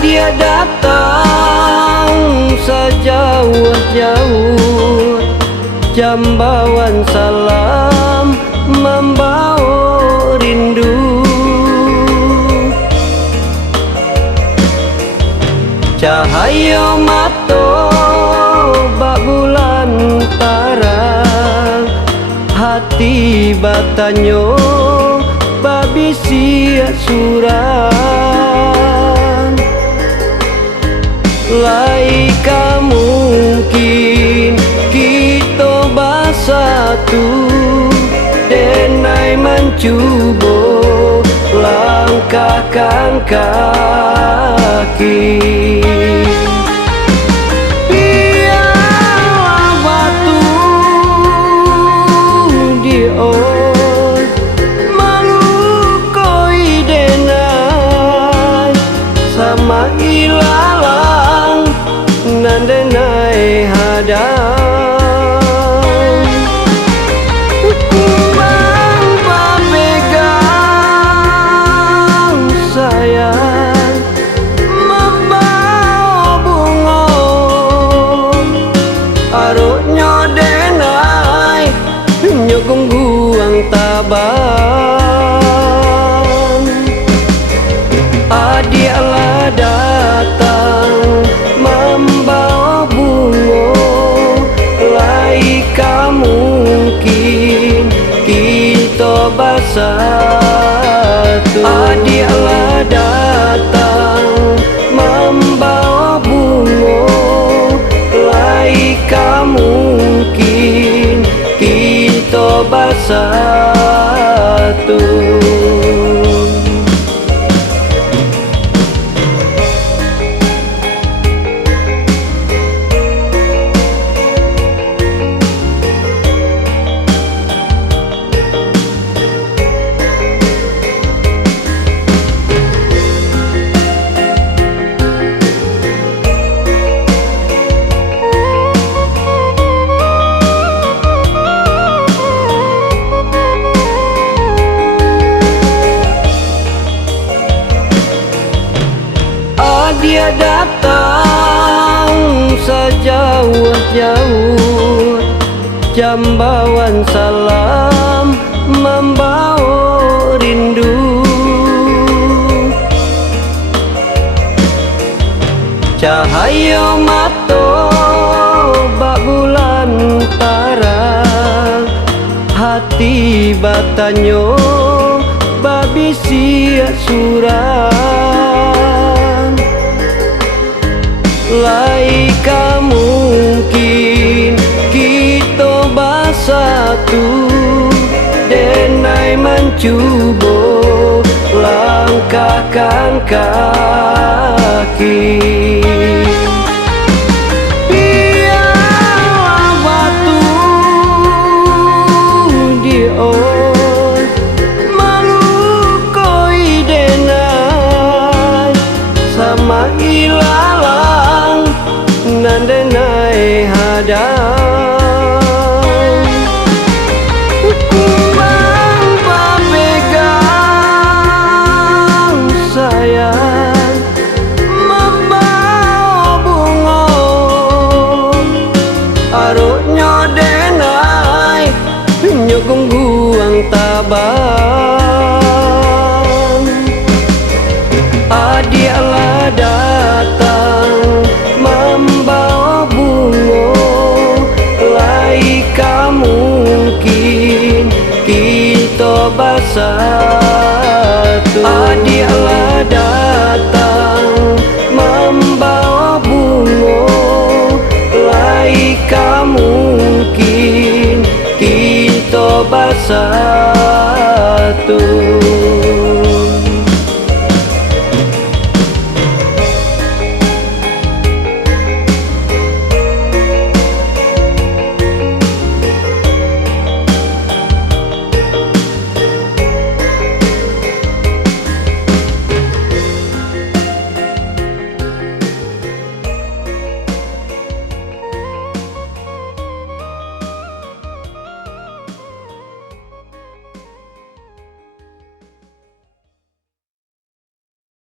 dia datang sejauh-jauh, jambawan salam membawa rindu. Cahaya mata bak bulan tarang, hati batanyo babisi suran. Laika mungkin kita bersatu, denai mencuba langkahkan kaki. Biarlah batu dion melukai denai sama ilalang nan denai hadang. Gungguang tabang, adialah datang membawa bunga. Laika mungkin kita bersatu. Adialah datang membawa bunga. Laika mungkin kita bersatu. Dia datang sejauh-jauh, jambawan salam membawa rindu. Cahaya mata bak bulan tarang, hati batanyo babisi suran. Laika mungkin kita bersatu, denai mencuba langkahkan kaki. Biarlah batu dion melukai denai sama ilalang nan denai hadang.